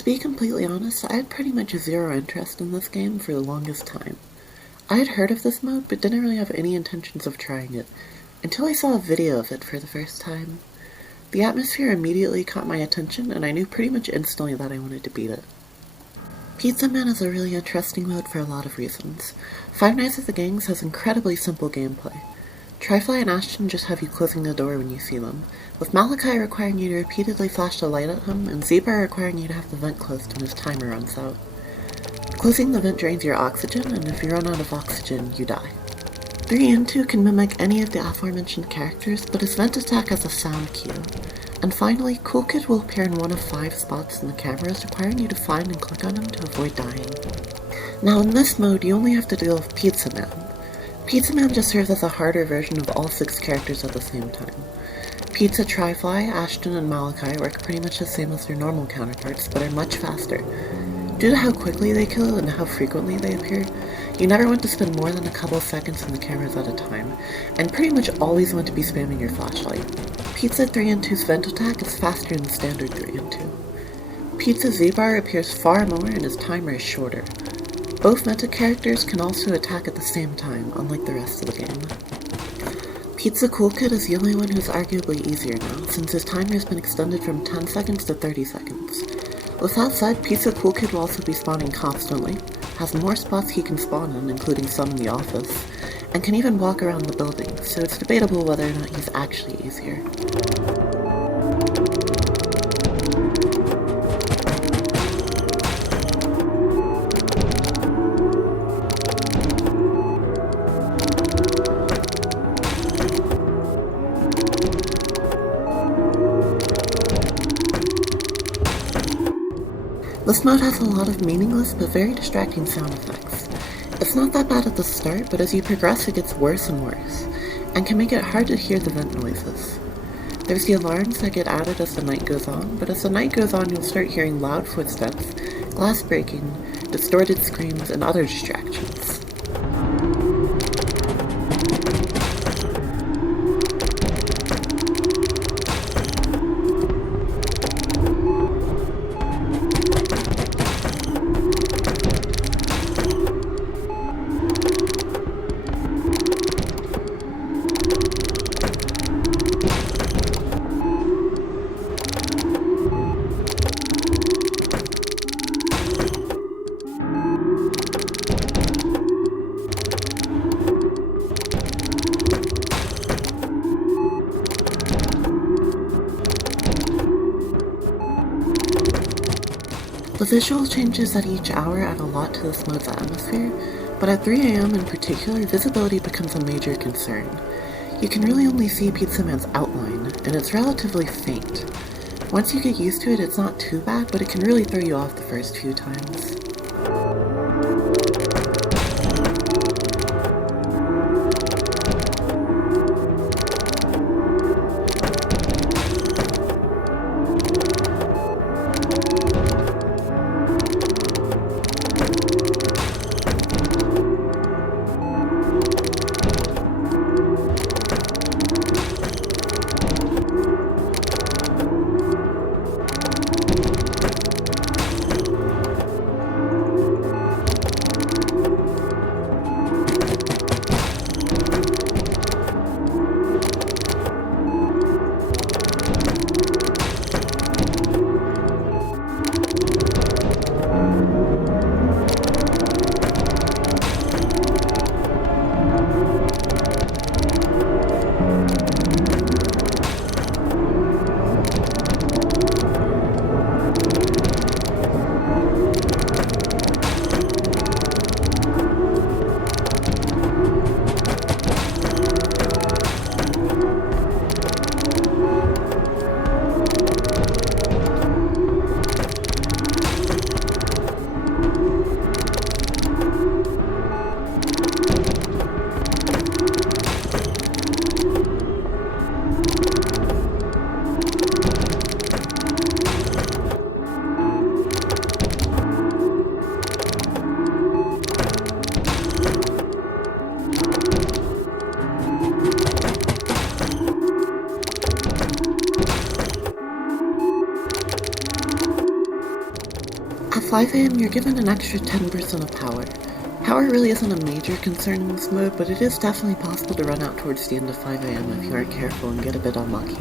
To be completely honest, I had pretty much zero interest in this game for the longest time. I had heard of this mode, but didn't really have any intentions of trying it, until I saw a video of it for the first time. The atmosphere immediately caught my attention, and I knew pretty much instantly that I wanted to beat it. Pizza Man is a really interesting mode for a lot of reasons. Five Nights at the Gangs has incredibly simple gameplay. Trifly and Ashton just have you closing the door when you see them, with Malachi requiring you to repeatedly flash the light at him, and Zebra requiring you to have the vent closed when his timer runs out. Closing the vent drains your oxygen, and if you run out of oxygen, you die. 3 and 2 can mimic any of the aforementioned characters, but his vent attack has a sound cue. And finally, Cool Kid will appear in one of 5 spots in the cameras, requiring you to find and click on him to avoid dying. Now in this mode, you only have to deal with Pizza Man. Pizza Man just serves as a harder version of all 6 characters at the same time. Pizza, Trifly, Ashton, and Malachi work pretty much the same as their normal counterparts, but are much faster. Due to how quickly they kill and how frequently they appear, you never want to spend more than a couple seconds in the cameras at a time, and pretty much always want to be spamming your flashlight. Pizza 3 and 2's vent attack is faster than standard 3 and 2. Pizza Z-Bar appears far more and his timer is shorter. Both meta characters can also attack at the same time, unlike the rest of the game. Pizza Cool Kid is the only one who's arguably easier now, since his timer has been extended from 10 seconds to 30 seconds. With that said, Pizza Cool Kid will also be spawning constantly, has more spots he can spawn in, including some in the office, and can even walk around the building, so it's debatable whether or not he's actually easier. This mode has a lot of meaningless but very distracting sound effects. It's not that bad at the start, but as you progress it gets worse and worse, and can make it hard to hear the vent noises. There's the alarms that get added as the night goes on, but as the night goes on you'll start hearing loud footsteps, glass breaking, distorted screams, and other distractions. The visual changes at each hour add a lot to this mode's atmosphere, but at 3 AM in particular, visibility becomes a major concern. You can really only see Pizza Man's outline, and it's relatively faint. Once you get used to it, it's not too bad, but it can really throw you off the first few times. 5 AM you're given an extra 10% of power. Power really isn't a major concern in this mode, but it is definitely possible to run out towards the end of 5 AM if you aren't careful and get a bit unlucky.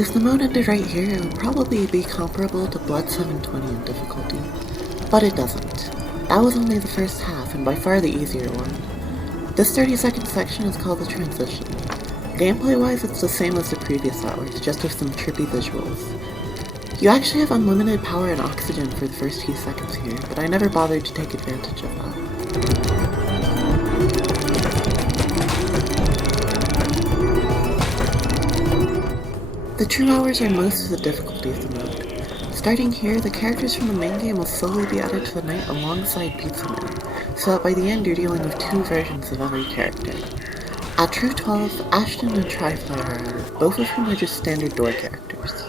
If the mode ended right here, it would probably be comparable to Blood 720 in difficulty, but it doesn't. That was only the first half, and by far the easier one. This 30-second section is called the transition. Gameplay-wise, it's the same as the previous hours, just with some trippy visuals. You actually have unlimited power and oxygen for the first few seconds here, but I never bothered to take advantage of that. The true hours are most of the difficulty of the mode. Starting here, the characters from the main game will slowly be added to the night alongside Pizza Man, so that by the end you're dealing with 2 versions of every character. At True 12, Ashton and Tri-Fly are added, both of whom are just standard door characters.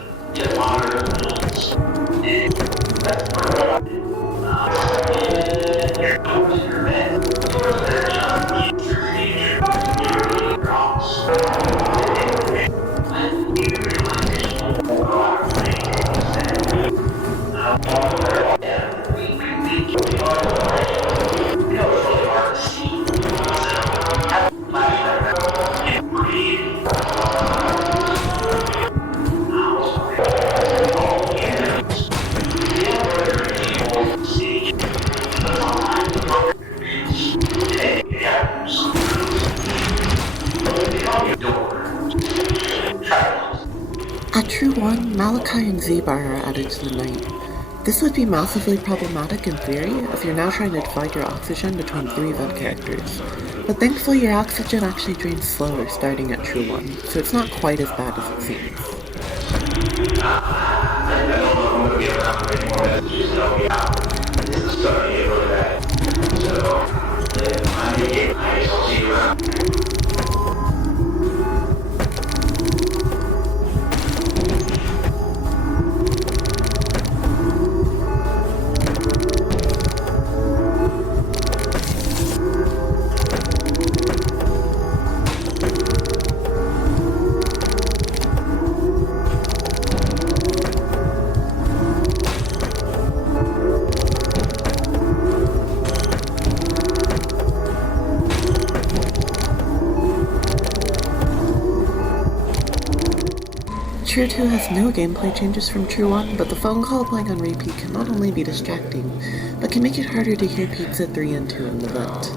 At True 1, Malachi and Z-Bar are added to the night. This would be massively problematic in theory if you're now trying to divide your oxygen between 3 vent characters, but thankfully your oxygen actually drains slower starting at True 1, so it's not quite as bad as it seems. True 2 has no gameplay changes from True 1, but the phone call playing on repeat can not only be distracting, but can make it harder to hear Pizza 3 and 2 in the vent.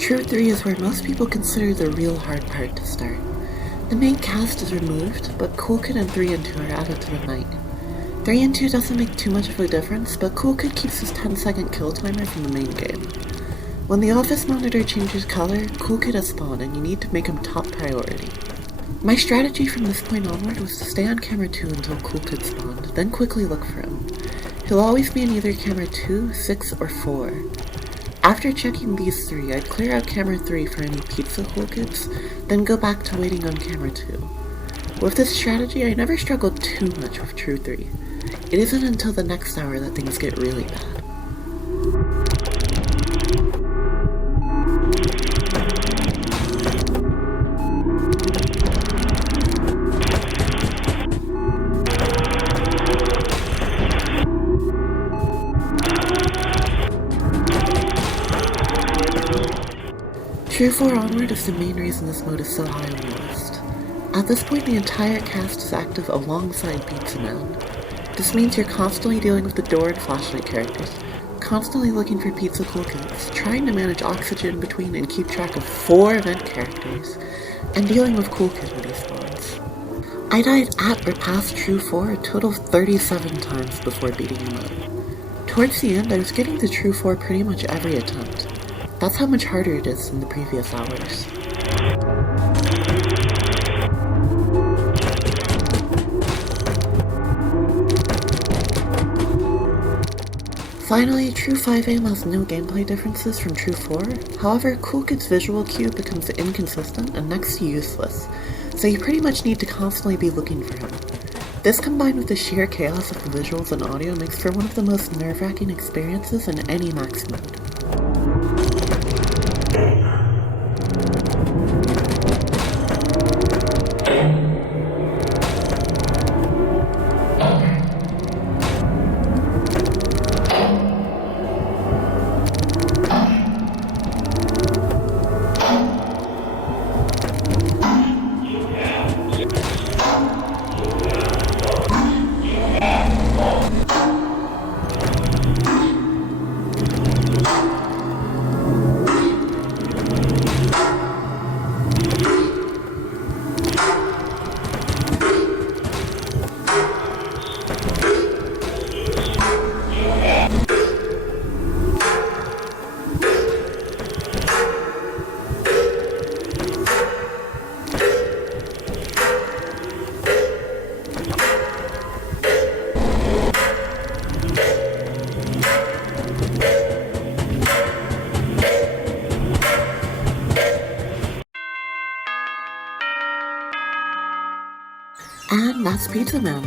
True 3 is where most people consider the real hard part to start. The main cast is removed, but Cool Kid and 3 and 2 are added to the night. 3 and 2 doesn't make too much of a difference, but Cool Kid keeps his 10-second kill timer from the main game. When the office monitor changes color, Cool Kid has spawned and you need to make him top priority. My strategy from this point onward was to stay on camera 2 until Cool Kid spawned, then quickly look for him. He'll always be in either camera 2, 6, or 4. After checking these 3, I'd clear out camera 3 for any pizza hole kits, then go back to waiting on camera 2. With this strategy, I never struggled too much with True 3. It isn't until the next hour that things get really bad. True 4 onward is the main reason this mode is so high on the list. At this point, the entire cast is active alongside Pizza Man. This means you're constantly dealing with the door and flashlight characters, constantly looking for pizza cool kits, trying to manage oxygen between and keep track of 4 event characters, and dealing with cool kit respawns. I died at or past True 4 a total of 37 times before beating the mode. Towards the end, I was getting to True 4 pretty much every attempt. That's how much harder it is than the previous hours. Finally, True 5am has no gameplay differences from True 4, however, Cool Kid's visual cue becomes inconsistent and next to useless, so you pretty much need to constantly be looking for him. This combined with the sheer chaos of the visuals and audio makes for one of the most nerve-wracking experiences in any max mode. And that's Pizza Man.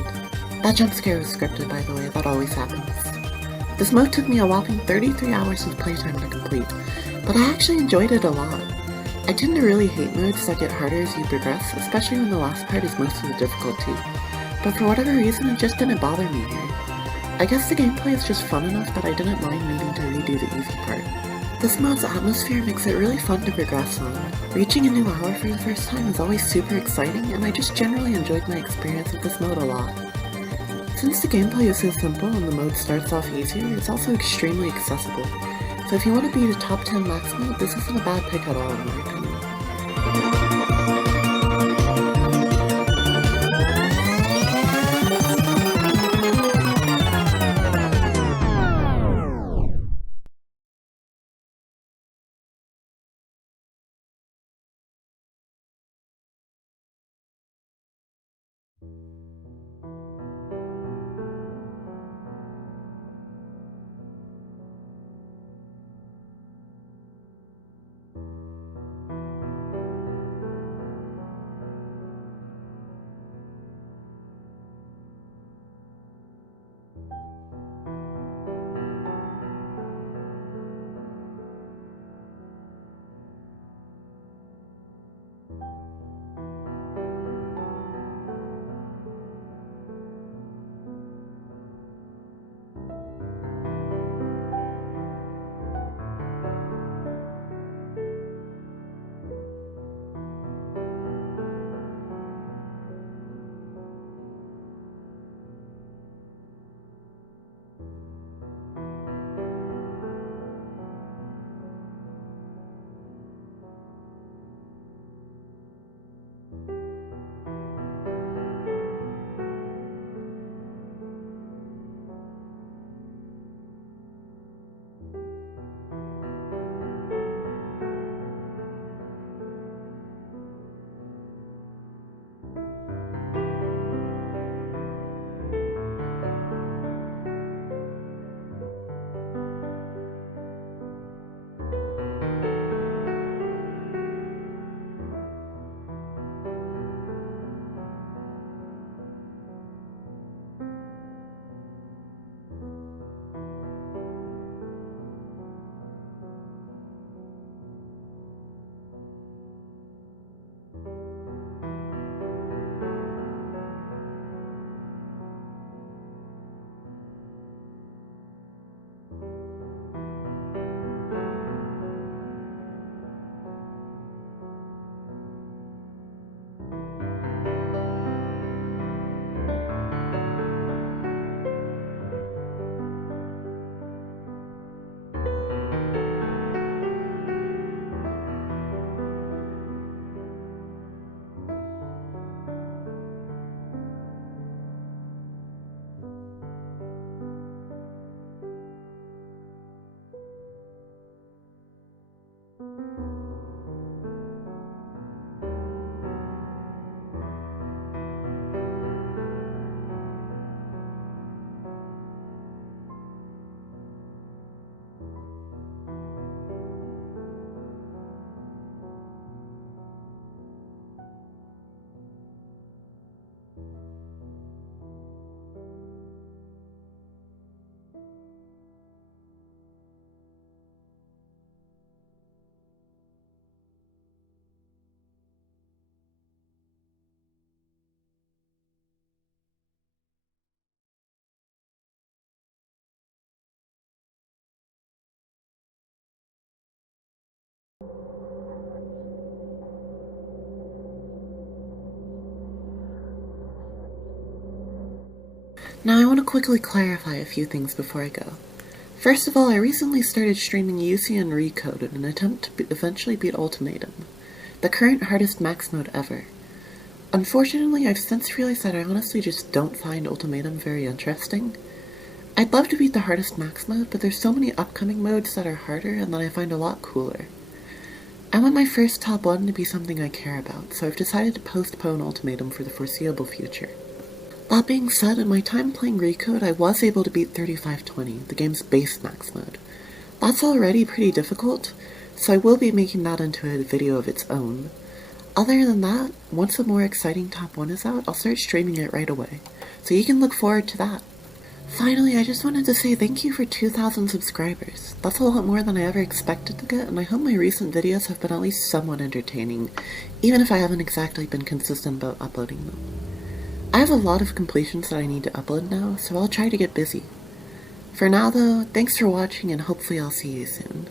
That jump scare was scripted, by the way, that always happens. This mode took me a whopping 33 hours of playtime to complete, but I actually enjoyed it a lot. I tend to really hate modes that get harder as you progress, especially when the last part is most of the difficulty. But for whatever reason, it just didn't bother me here. I guess the gameplay is just fun enough that I didn't mind needing to redo the easy part. This mode's atmosphere makes it really fun to progress on. Reaching a new hour for the first time is always super exciting, and I just generally enjoyed my experience with this mode a lot. Since the gameplay is so simple and the mode starts off easier, it's also extremely accessible. So if you want to beat a top 10 max mode, this isn't a bad pick at all in my opinion. Now I want to quickly clarify a few things before I go. First of all, I recently started streaming UCN Recode in an attempt to eventually beat Ultimatum, the current hardest max mode ever. Unfortunately, I've since realized that I honestly just don't find Ultimatum very interesting. I'd love to beat the hardest max mode, but there's so many upcoming modes that are harder and that I find a lot cooler. I want my first top 1 to be something I care about, so I've decided to postpone Ultimatum for the foreseeable future. That being said, in my time playing Recode, I was able to beat 3520, the game's base max mode. That's already pretty difficult, so I will be making that into a video of its own. Other than that, once a more exciting top 1 is out, I'll start streaming it right away, so you can look forward to that. Finally, I just wanted to say thank you for 2,000 subscribers. That's a lot more than I ever expected to get, and I hope my recent videos have been at least somewhat entertaining, even if I haven't exactly been consistent about uploading them. I have a lot of completions that I need to upload now, so I'll try to get busy. For now though, thanks for watching and hopefully I'll see you soon.